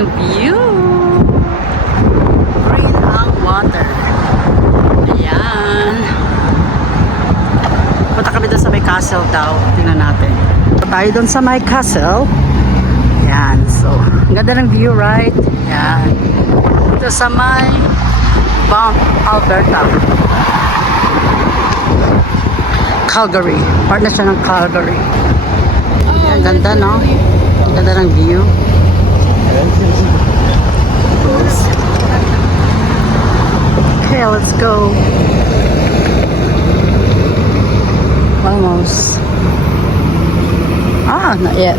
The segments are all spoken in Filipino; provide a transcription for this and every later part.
ng view. Green ang water. Ayan. Punta kami doon sa may castle daw. Tingnan natin. Tayo doon sa may castle. Ayan. So, ang ganda ng view, right? Ayan. Ito sa may Mount Alberta. Calgary. Part na siya ng Calgary. Ang ganda, no? Ang ganda ng view. Okay, let's go. Almost. Not yet.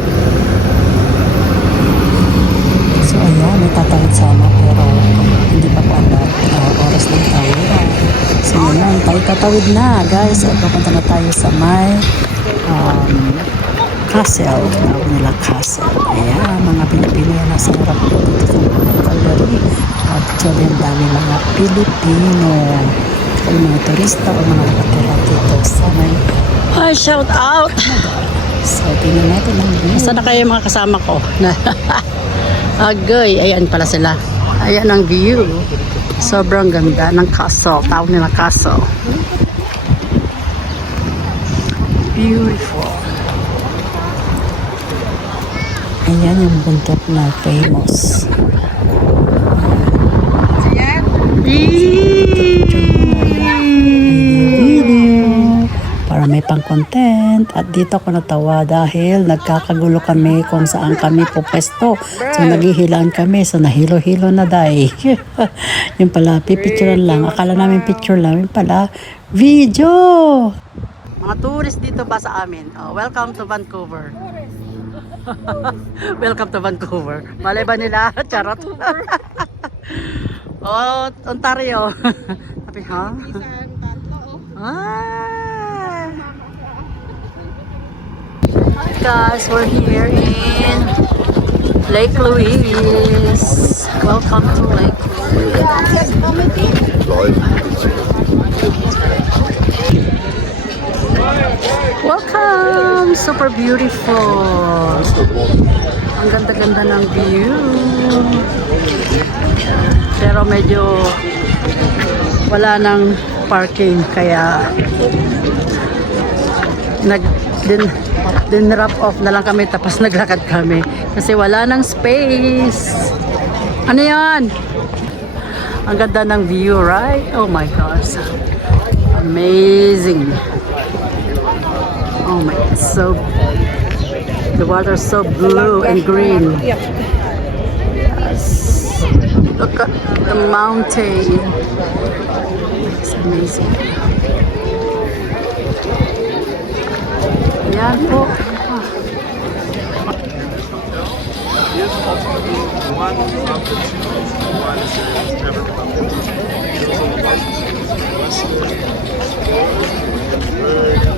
So ayan, may tatawid sana pero hindi pa po alam. Oras ng tawid. So ayan, tayo tatawid na guys. At papunta na tayo sa may castle. Tawag nila castle. Ayan, mga Pilipino na nasa harap po dito sa mga Calgary. At actually, ang dami mga Pilipino. Kaya mga turista o mga nakatira dito sa may Hi, shout out! so tingnan natin ang view. Saan na kayo mga kasama ko? Agoy, ayan pala sila. Ayan ang view. Sobrang ganda ng castle. Tawag nila castle. Beautiful. Ayan yung bundok na famous. Para may pang-content. At dito ako natawa dahil nagkakagulo kami kung saan kami pupwesto. So naghihilaan kami. So nahilo-hilo na dahi. Yung pala, pipicturean lang. Akala namin picture lang. Yung pala, video! Mga tourist dito ba sa amin? Oh, welcome to Vancouver. Welcome to Vancouver. Malay ba nila? Charot. Oh, Ontario. Sabi, ha? Ah. Hi guys, we're here in Lake Louise. Welcome to Lake Welcome! Super beautiful. Ang ganda-ganda ng view. Pero medyo wala nang parking kaya din-wrap off na lang kami tapos naglakad kami kasi wala nang space. Ano yan? Ang ganda ng view, right? Oh my gosh. Amazing. Oh my God, so the water is so blue and green. Yes. Look at the mountain. It's amazing. Yan po. Here's possibly one of the two ones that ever come.